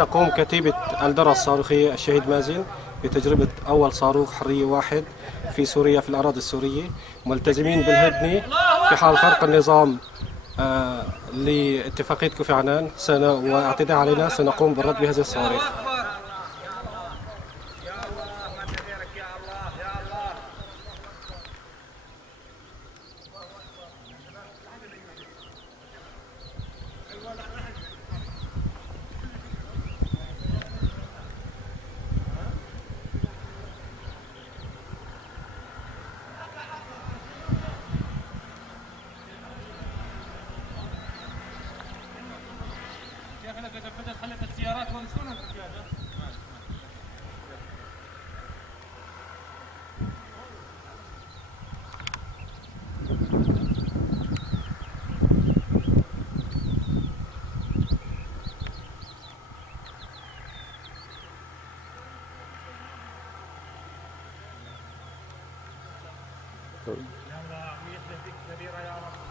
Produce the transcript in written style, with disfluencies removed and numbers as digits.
تقوم كتيبة الدرة الصاروخية الشهيد مازن بتجربة أول صاروخ حرية واحد في سوريا، في الأراضي السورية، ملتزمين بالهدنة في حال خرق النظام لاتفاقية كوفي عنان واعتداء علينا. سنقوم بالرد بهذه الصواريخ. خلت السيارات هون شلون القياده؟ يلا ويحلى فيك كبيره يا رب.